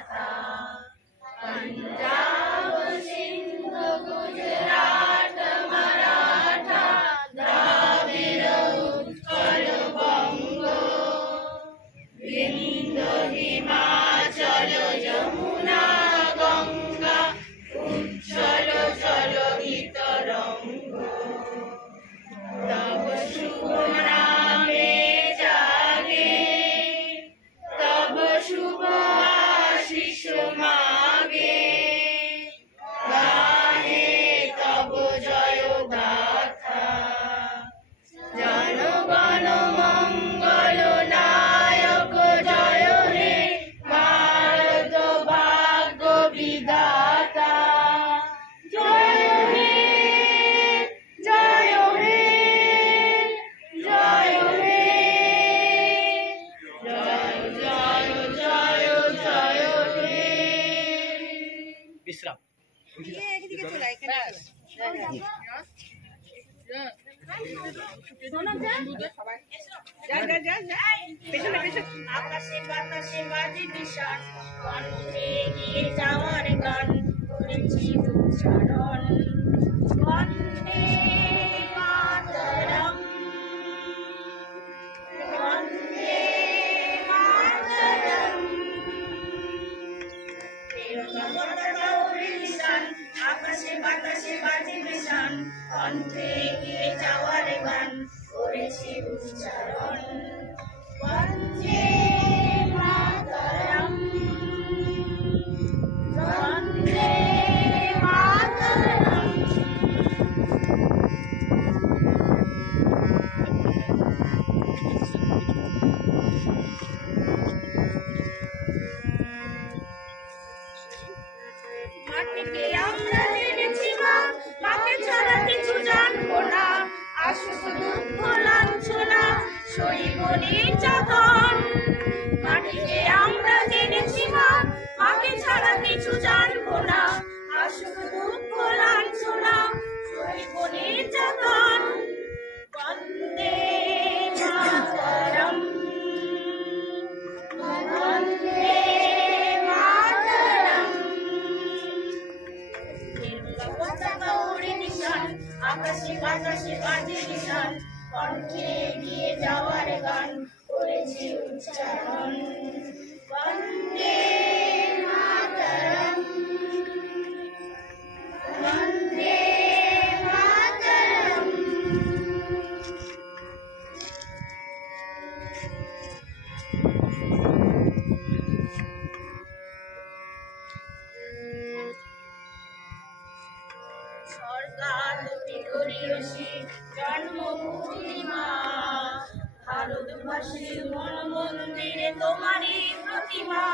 गाथा। पंजाब सिंध गुजरात मराठा द्राविड़ उत्कल बंग विंध्य हिमाचल यमुना गंगा उज्ज्वल जलधित रंग। तब शुभ नामे जागे तब शुभ आशीष मागे गाहे तब जय गाथा। जनगण मंगल नायक जय हे भारत भाग्य विधाता। जय हे जय हे जय हे जय जय जय जय हे। বিশ্রাম। আকাশে বাতাসে বাজে নিশান কণ্ঠে এগিয়ে যাওয়ার গান করেছি উচ্চারণ। বন্দে মাতরম বন্দে মাতরম। তিরঙ্গা পতাকা ওড়ে নিশান আকাশে বাতাসে বাজে নিশান কণ্ঠে এগিয়ে যাওয়ার গান করেছি উচ্চারণ। বন্দে মাতরম বন্দে মাতরম। মাটিকে আমরা জেনেছি মা, মাকে ছাড়া কিছু জানবো না। আসুক দুঃখ লাঞ্ছনা সইব নির্যাতন। মাটিকে আমরা জেনেছি মা, মাকে ছাড়া কিছু জানবো না। আসুক দুঃখ লাঞ্ছনা সইব নির্যাতন। বন্দে মাতরম বন্দে মাতরম। তিরঙ্গা পতাকা ওড়ে নিশান আকাশে বাতাসে বাজে নিশান কণ্ঠে এগিয়ে যাওয়ার গান করেছি উচ্চারণ। বন্দে মাতরম বন্দে মাতরম। সরকার বিগড়িয়সী জন্মভূমি মা, ভারতবাসীর মন মন্দিরে তোমারই প্রতিমা।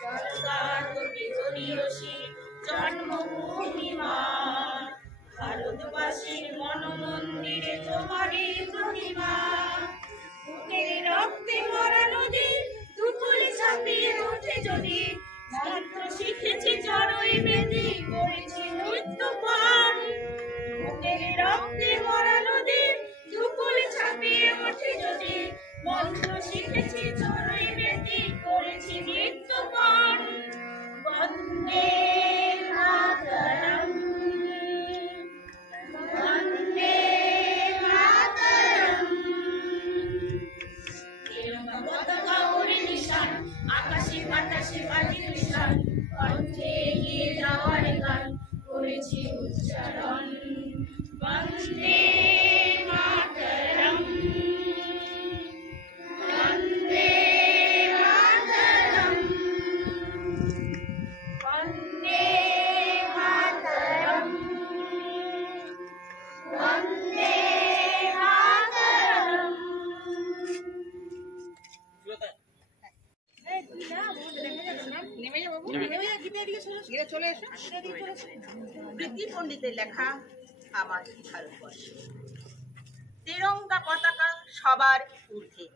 সরকার বিগড়িয়সী জন্মভূমি মা, ভারতবাসীর মন মন্দিরে তোমারই প্রতিমা। বুকের রক্তে মরা নদী দুকুলে ছাপিয়ে ওঠে যদি, মন্ত্র শিখেছি চড়ই বেদি করেছি নৃত্যপান। বুকের রক্তে মরা নদী দুকুলে ছাপিয়ে ওঠে যদি, মন্ত্র শিখেছি চড়ই বেদি করেছি নৃত্যপান। বন্দে মাতরম বন্দে মাতরম। তিরঙ্গা পতাকা ওড়ে নিশান আকাশে বাতাসে বাজে নিশান কণ্ঠে এগিয়ে যাওয়ার গান করেছি উচ্চারণ। বন্দে মাতরম বন্দে মাতরম বন্দে মাতরম বন্দে মাতরম। প্রীতি পণ্ডিতের লেখা আমার ভারতবর্ষ। তিরঙ্গা পতাকা সবার ঊর্ধ্বে,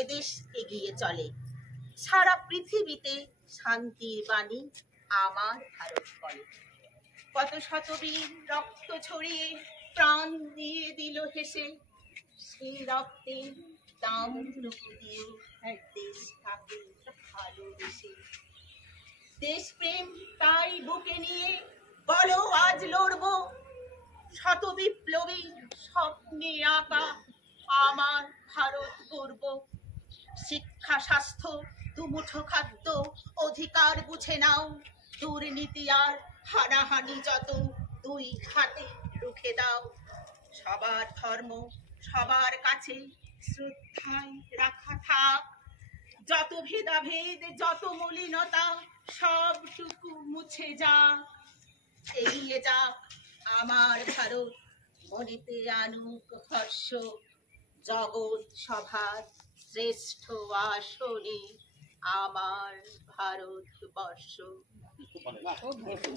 এদেশ এগিয়ে চলে। সারা পৃথিবীতে শান্তির বাণী আমার ভারত বলে। কত শতবীর রক্ত ছড়িয়ে প্রাণ দিয়ে দিল হেসে, সেই রক্তে দাম দিয়ে দেশটাকে ভালোবেসে। দেশপ্রেম তাই বুকে নিয়ে বলো আজ লড়বো শত বিপ্লবী স্বপ্নে আঁকা আমার ভারত গর্ব। শিক্ষা স্বাস্থ্য দুমুঠো খাদ্য অধিকার বুঝে নাও, দুর্নীতি আর হানাহানি যত দুই হাতে রুখে দাও। সবার ধর্ম সবার কাছে শ্রদ্ধায় রাখা থাক, যত ভেদাভেদ যত মলিনতা সবটুকু মুছে যাক। এগিয়ে যাক আমার ভারত, মনেতে আনুক হর্ষ, জগৎ সভার শ্রেষ্ঠ আসনে আমার ভারতবর্ষ। খুব ভালো।